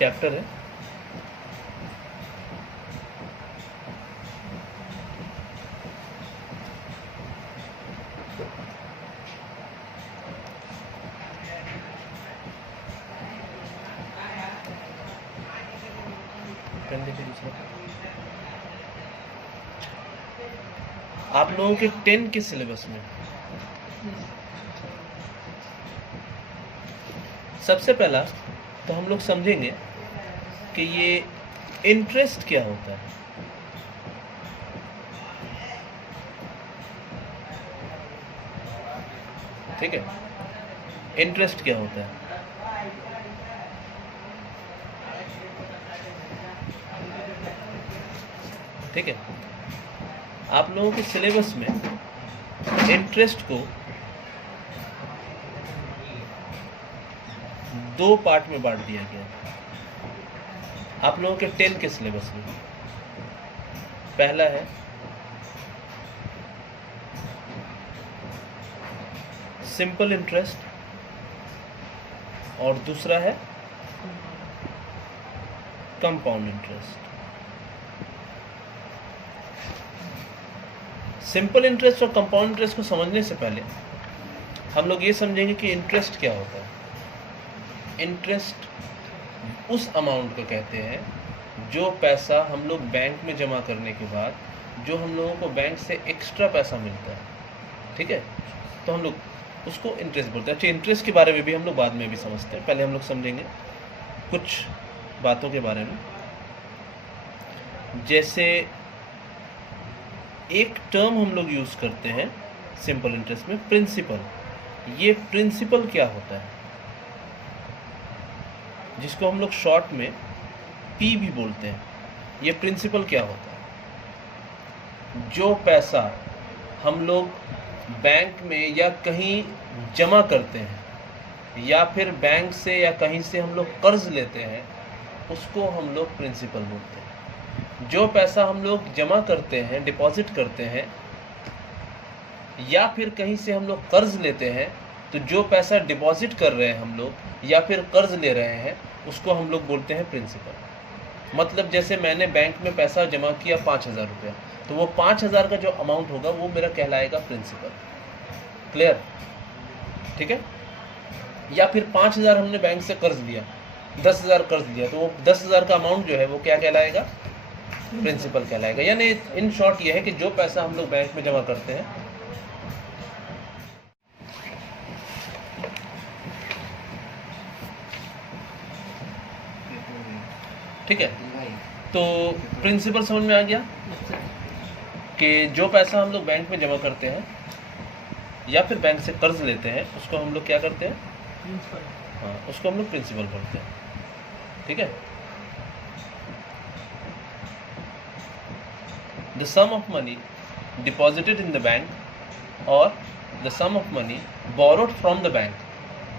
Chapter है। आप लोगों के 10 के सिलेबस में सबसे पहला तो हम लोग समझेंगे कि ये इंटरेस्ट क्या होता है। ठीक है, इंटरेस्ट क्या होता है। ठीक है, आप लोगों के सिलेबस में इंटरेस्ट को 2 पार्ट में बांट दिया गया है आप लोगों के 10 के सिलेबस में। पहला है सिंपल इंटरेस्ट और दूसरा है कंपाउंड इंटरेस्ट। सिंपल इंटरेस्ट और कंपाउंड इंटरेस्ट को समझने से पहले हम लोग ये समझेंगे कि इंटरेस्ट क्या होता है। इंटरेस्ट उस अमाउंट को कहते हैं जो पैसा हम लोग बैंक में जमा करने के बाद जो हम लोगों को बैंक से एक्स्ट्रा पैसा मिलता है। ठीक है, तो हम लोग उसको इंटरेस्ट बोलते हैं। अच्छा, इंटरेस्ट के बारे में भी हम लोग बाद में भी समझते हैं, पहले हम लोग समझेंगे कुछ बातों के बारे में। जैसे एक टर्म हम लोग यूज़ करते हैं सिंपल इंटरेस्ट में, प्रिंसिपल। ये प्रिंसिपल क्या होता है, जिसको हम लोग शॉर्ट में पी भी बोलते हैं। ये प्रिंसिपल क्या होता है, जो पैसा हम लोग बैंक में या कहीं जमा करते हैं या फिर बैंक से या कहीं से हम लोग कर्ज लेते हैं, उसको हम लोग प्रिंसिपल बोलते हैं। जो पैसा हम लोग जमा करते हैं, डिपॉजिट करते हैं या फिर कहीं से हम लोग कर्ज लेते हैं, तो जो पैसा डिपॉजिट कर रहे हैं हम लोग या फिर कर्ज ले रहे हैं, उसको हम लोग बोलते हैं प्रिंसिपल। मतलब जैसे मैंने बैंक में पैसा जमा किया 5,000 रुपया, तो वो 5,000 का जो अमाउंट होगा वो मेरा कहलाएगा प्रिंसिपल। क्लियर? ठीक है। या फिर 5,000 हमने बैंक से कर्ज लिया, 10,000 कर्ज लिया, तो वो 10,000 का अमाउंट जो है वो क्या कहलाएगा, प्रिंसिपल कहलाएगा। यानी इन शॉर्ट ये है कि जो पैसा हम लोग बैंक में जमा करते हैं, ठीक है, तो प्रिंसिपल समझ में आ गया कि जो पैसा हम लोग बैंक में जमा करते हैं या फिर बैंक से कर्ज लेते हैं, उसको हम लोग क्या करते हैं, हाँ, उसको हम लोग प्रिंसिपल बोलते हैं। ठीक है। The sum of money deposited in the bank or the sum of money borrowed from the bank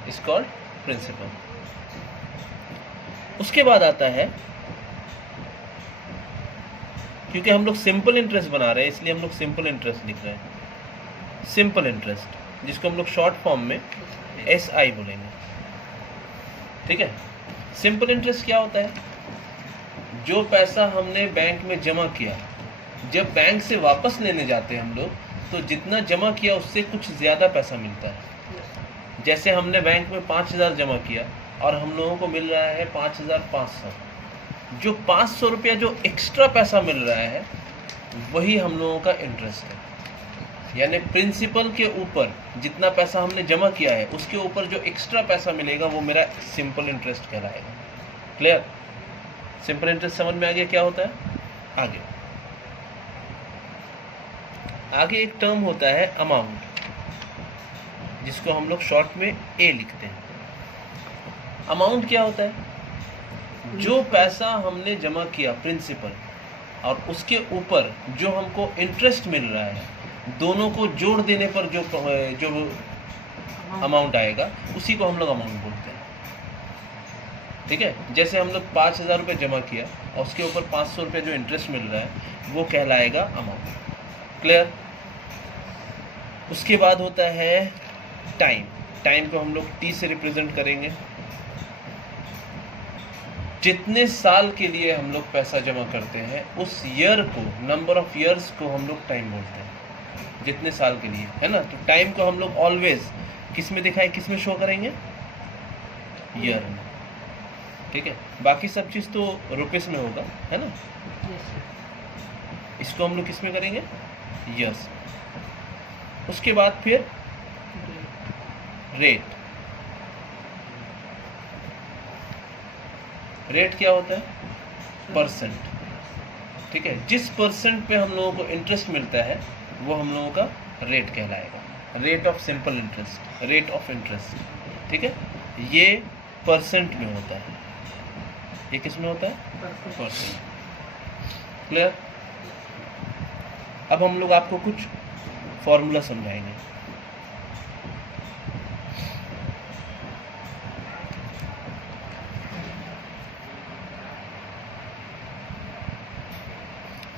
is called principal. उसके बाद आता है, क्योंकि हम लोग सिंपल इंटरेस्ट बना रहे हैं इसलिए हम लोग सिंपल इंटरेस्ट लिख रहे हैं। सिंपल इंटरेस्ट, जिसको हम लोग शॉर्ट फॉर्म में SI बोलेंगे। ठीक है। सिंपल इंटरेस्ट क्या होता है, जो पैसा हमने बैंक में जमा किया, जब बैंक से वापस लेने जाते हैं हम लोग, तो जितना जमा किया उससे कुछ ज़्यादा पैसा मिलता है। जैसे हमने बैंक में 5,000 जमा किया और हम लोगों को मिल रहा है 5,500। जो 500 रुपया जो एक्स्ट्रा पैसा मिल रहा है वही हम लोगों का इंटरेस्ट है। यानी प्रिंसिपल के ऊपर जितना पैसा हमने जमा किया है उसके ऊपर जो एक्स्ट्रा पैसा मिलेगा वो मेरा सिंपल इंटरेस्ट कहलाएगा। क्लियर? सिंपल इंटरेस्ट समझ में आ गया क्या होता है। आगे एक टर्म होता है अमाउंट, जिसको हम लोग शॉर्ट में A लिखते हैं। अमाउंट क्या होता है, जो पैसा हमने जमा किया प्रिंसिपल और उसके ऊपर जो हमको इंटरेस्ट मिल रहा है, दोनों को जोड़ देने पर जो अमाउंट आएगा उसी को हम लोग अमाउंट बोलते हैं। ठीक है। जैसे हम लोग 5,000 रुपये जमा किया और उसके ऊपर 500 रुपये जो इंटरेस्ट मिल रहा है वो कहलाएगा अमाउंट। क्लियर? उसके बाद होता है टाइम। टाइम को हम लोग T से रिप्रेजेंट करेंगे। जितने साल के लिए हम लोग पैसा जमा करते हैं उस ईयर को, नंबर ऑफ ईयर्स को हम लोग टाइम बोलते हैं, जितने साल के लिए, है ना। तो टाइम को हम लोग ऑलवेज किस में दिखाएं, किस में शो करेंगे, ईयर में, ठीक है। बाकी सब चीज़ तो रुपीस में होगा, है ना। इसको हम लोग किस में करेंगे, ईयर्स। उसके बाद फिर रेट। रेट क्या होता है, परसेंट, ठीक है। जिस परसेंट पे हम लोगों को इंटरेस्ट मिलता है वो हम लोगों का रेट कहलाएगा, rate of simple interest, rate of interest, ठीक है। ये परसेंट में होता है, ये किस में होता है, परसेंट। क्लियर। अब हम लोग आपको कुछ फॉर्मूला समझाएंगे।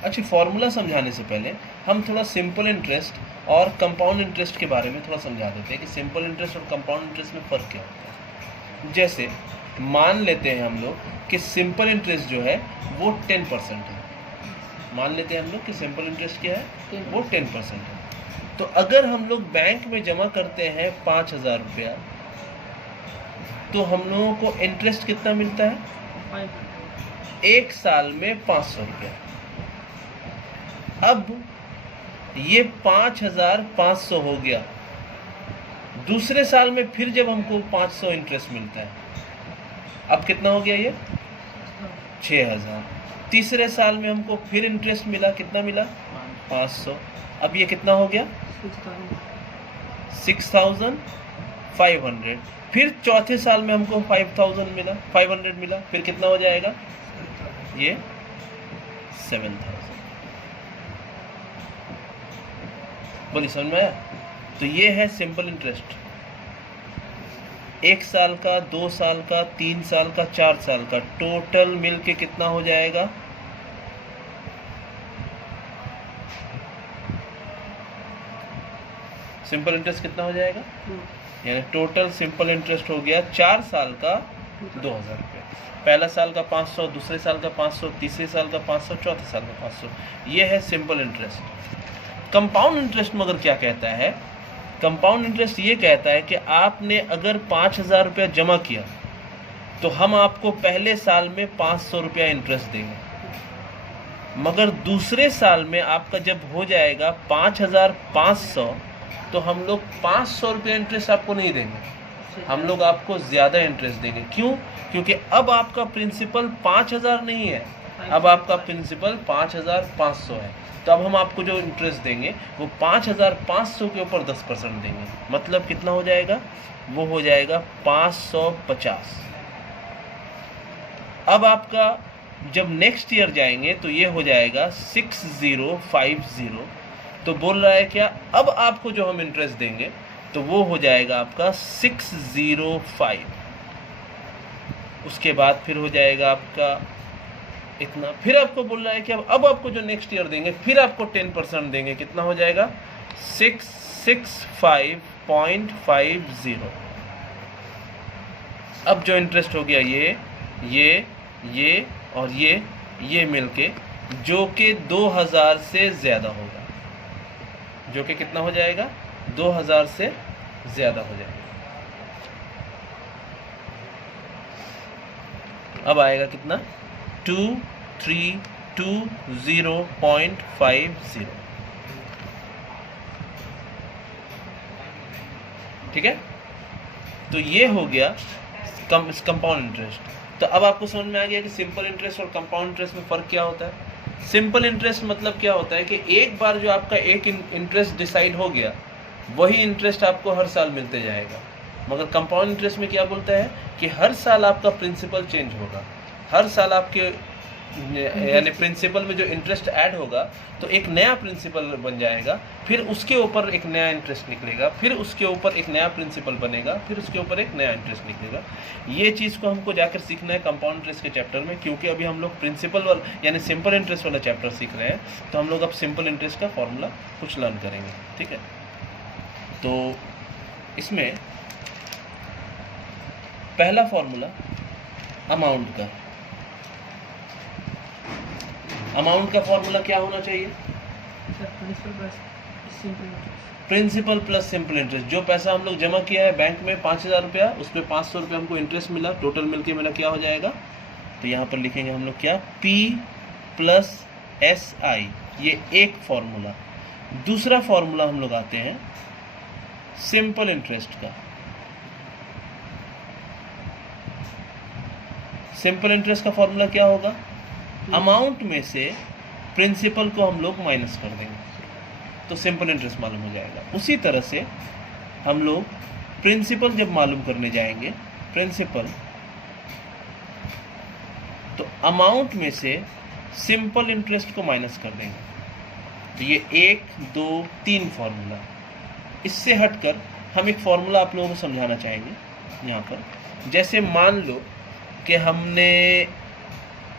अच्छा, फॉर्मूला समझाने से पहले हम थोड़ा सिंपल इंटरेस्ट और कंपाउंड इंटरेस्ट के बारे में थोड़ा समझा देते हैं कि सिंपल इंटरेस्ट और कंपाउंड इंटरेस्ट में फ़र्क क्या होता है। जैसे मान लेते हैं हम लोग कि सिंपल इंटरेस्ट जो है वो 10% है। मान लेते हैं हम लोग कि सिंपल इंटरेस्ट क्या है, वो 10% है। तो अगर हम लोग बैंक में जमा करते हैं 5,000 रुपया, तो हम लोगों को इंटरेस्ट कितना मिलता है, एक साल में 500 रुपया। अब ये 5,500 हो गया, दूसरे साल में फिर जब हमको 500 इंटरेस्ट मिलता है, अब कितना हो गया, ये 6,000। तीसरे साल में हमको फिर इंटरेस्ट मिला, कितना मिला, 500। अब ये कितना हो गया, 6,500। फिर चौथे साल में हमको 500 मिला, फिर कितना हो जाएगा, ये 7,000। बोलिए, समझ में आया। तो ये है सिंपल इंटरेस्ट, 1 साल का, 2 साल का, 3 साल का, 4 साल का, टोटल मिलके कितना हो जाएगा, सिंपल इंटरेस्ट कितना हो जाएगा, यानी टोटल सिंपल इंटरेस्ट हो गया 4 साल का 2,000 रुपये। पहला साल का 500, दूसरे साल का 500, तीसरे साल का 500, चौथे साल का 500। ये है सिंपल इंटरेस्ट। कंपाउंड इंटरेस्ट मगर क्या कहता है, कंपाउंड इंटरेस्ट ये कहता है कि आपने अगर 5,000 रुपया जमा किया तो हम आपको पहले साल में 500 रुपया इंटरेस्ट देंगे, मगर दूसरे साल में आपका जब हो जाएगा 5,500 तो हम लोग 500 रुपया इंटरेस्ट आपको नहीं देंगे, हम लोग आपको ज़्यादा इंटरेस्ट देंगे। क्यों? क्योंकि अब आपका प्रिंसिपल 5,000 नहीं है, अब आपका प्रिंसिपल 5,500 है। तो अब हम आपको जो इंटरेस्ट देंगे वो 5,500 के ऊपर 10% देंगे। मतलब कितना हो जाएगा, वो हो जाएगा 550। अब आपका जब नेक्स्ट ईयर जाएंगे तो ये हो जाएगा 6050। तो बोल रहा है क्या, अब आपको जो हम इंटरेस्ट देंगे तो वो हो जाएगा आपका 605। उसके बाद फिर हो जाएगा आपका इतना। फिर आपको बोल रहा है कि अब आपको जो नेक्स्ट ईयर देंगे फिर आपको 10% देंगे, कितना हो जाएगा 665.50। अब जो इंटरेस्ट हो गया ये और ये मिलके जो कि 2,000 से ज़्यादा होगा, जो कि कितना हो जाएगा, 2,000 से ज़्यादा हो जाएगा। अब आएगा कितना, 2320.50। ठीक है। तो ये हो गया कंपाउंड इंटरेस्ट। तो अब आपको समझ में आ गया कि सिंपल इंटरेस्ट और कंपाउंड इंटरेस्ट में फ़र्क क्या होता है। सिंपल इंटरेस्ट मतलब क्या होता है कि एक बार जो आपका एक इंटरेस्ट डिसाइड हो गया वही इंटरेस्ट आपको हर साल मिलते जाएगा। मगर कंपाउंड इंटरेस्ट में क्या बोलता है कि हर साल आपका प्रिंसिपल चेंज होगा, हर साल आपके यानी प्रिंसिपल में जो इंटरेस्ट ऐड होगा तो एक नया प्रिंसिपल बन जाएगा, फिर उसके ऊपर एक नया इंटरेस्ट निकलेगा, फिर उसके ऊपर एक नया प्रिंसिपल बनेगा, फिर उसके ऊपर एक नया इंटरेस्ट निकलेगा। ये चीज़ को हमको जाकर सीखना है कंपाउंड इंटरेस्ट के चैप्टर में, क्योंकि अभी हम लोग प्रिंसिपल वाला यानी सिंपल इंटरेस्ट वाला चैप्टर सीख रहे हैं। तो हम लोग अब सिंपल इंटरेस्ट का फॉर्मूला कुछ लर्न करेंगे। ठीक है। तो इसमें पहला फॉर्मूला अमाउंट का, अमाउंट का फॉर्मूला क्या होना चाहिए? Principal plus simple interest. जो पैसा हम लोग जमा किया है बैंक में 5,000 रुपया, उस पर 500 रुपया हमको इंटरेस्ट मिला, टोटल मिलके मेरा क्या हो जाएगा? तो यहाँ पर लिखेंगे हम लोग क्या, P प्लस SI, ये एक फॉर्मूला। दूसरा फॉर्मूला हम लोग आते हैं सिंपल इंटरेस्ट का। सिंपल इंटरेस्ट का फॉर्मूला क्या होगा? अमाउंट में से प्रिंसिपल को हम लोग माइनस कर देंगे तो सिंपल इंटरेस्ट मालूम हो जाएगा। उसी तरह से हम लोग प्रिंसिपल जब मालूम करने जाएंगे, प्रिंसिपल, तो अमाउंट में से सिंपल इंटरेस्ट को माइनस कर देंगे। तो ये 1, 2, 3 फॉर्मूला। इससे हटकर हम एक फॉर्मूला आप लोगों को समझाना चाहेंगे यहाँ पर। जैसे मान लो कि हमने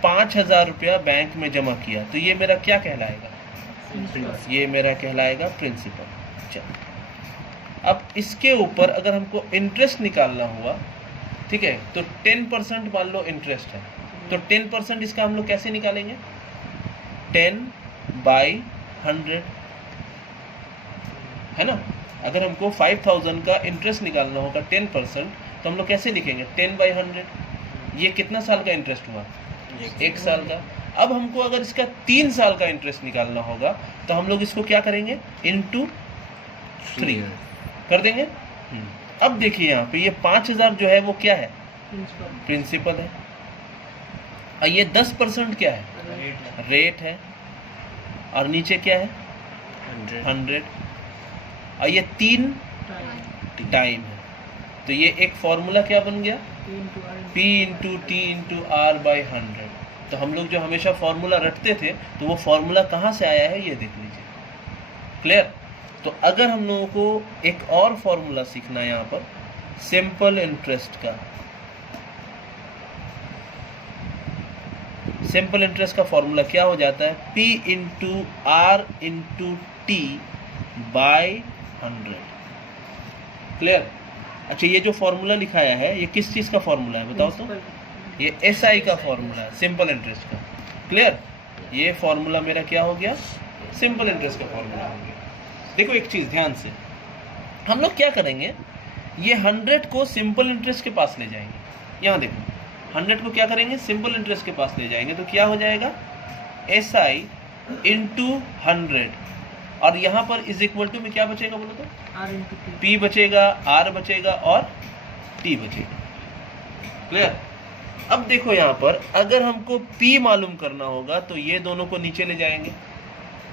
5,000 रुपया बैंक में जमा किया, तो ये मेरा क्या कहलाएगा? ये मेरा कहलाएगा प्रिंसिपल। चलो, अब इसके ऊपर अगर हमको इंटरेस्ट निकालना हुआ, ठीक है, तो 10% मान लो इंटरेस्ट है, तो 10% इसका हम लोग कैसे निकालेंगे? 10/100, है ना? अगर हमको 5,000 का इंटरेस्ट निकालना होगा 10%, तो हम लोग कैसे लिखेंगे? 10/100। ये कितना साल का इंटरेस्ट हुआ? 1 साल का। अब हमको अगर इसका 3 साल का इंटरेस्ट निकालना होगा, तो हम लोग इसको क्या करेंगे? into 3 कर देंगे। अब देखिए यहाँ पे ये 5,000 जो है वो क्या है? प्रिंसिपल है। और ये 10% क्या है? रेट है। और नीचे क्या है? 100। और ये 3 टाइम है। तो ये एक फॉर्मूला क्या बन गया? P into T into R/100। तो हम लोग जो हमेशा फॉर्मूला रटते थे, तो वो फॉर्मूला कहाँ से आया है ये देख लीजिए। क्लियर? तो अगर हम लोगों को एक और फॉर्मूला सीखना है यहाँ पर सिंपल इंटरेस्ट का, सिंपल इंटरेस्ट का फॉर्मूला क्या हो जाता है? P into R into T/100। Clear? अच्छा, ये जो फॉर्मूला लिखाया है ये किस चीज़ का फॉर्मूला है बताओ तो? ये SI का फॉर्मूला है, सिंपल इंटरेस्ट का। क्लियर? ये फॉर्मूला मेरा क्या हो गया? सिंपल इंटरेस्ट का फॉर्मूला हो गया। देखो एक चीज़ ध्यान से, हम लोग क्या करेंगे, ये 100 को सिंपल इंटरेस्ट के पास ले जाएंगे। यहाँ देखो, 100 को क्या करेंगे? सिंपल इंटरेस्ट के पास ले जाएंगे, तो क्या हो जाएगा? SI into 100। और यहाँ पर इज इक्वल टू में क्या बचेगा बोलो तो? P बचेगा, R बचेगा और T बचेगा। क्लियर? अब देखो यहाँ पर अगर हमको P मालूम करना होगा तो ये दोनों को नीचे ले जाएंगे,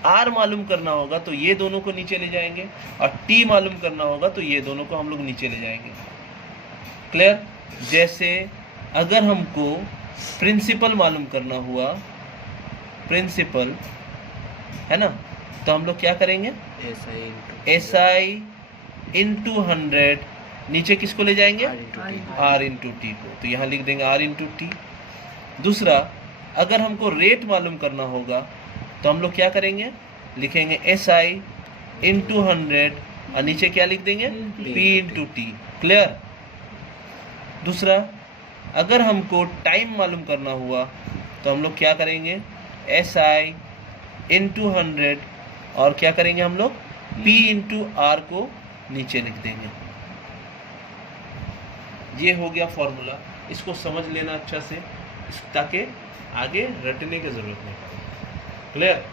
R मालूम करना होगा तो ये दोनों को नीचे ले जाएंगे, और T मालूम करना होगा तो ये दोनों को हम लोग नीचे ले जाएंगे। क्लियर? जैसे अगर हमको प्रिंसिपल मालूम करना हुआ, प्रिंसिपल, है ना, तो हम लोग क्या करेंगे? SI into 100, नीचे किसको ले जाएंगे? R into T को। तो यहाँ लिख देंगे R into T। दूसरा, अगर हमको रेट मालूम करना होगा तो हम लोग क्या करेंगे? लिखेंगे SI into 100 और नीचे क्या लिख देंगे? P into T। क्लियर? दूसरा, अगर हमको टाइम मालूम करना हुआ तो हम लोग क्या करेंगे? SI into 100 और क्या करेंगे हम लोग? P into R को नीचे लिख देंगे। ये हो गया फॉर्मूला। इसको समझ लेना अच्छा से, ताकि आगे रटने की जरूरत नहीं पड़े। क्लियर?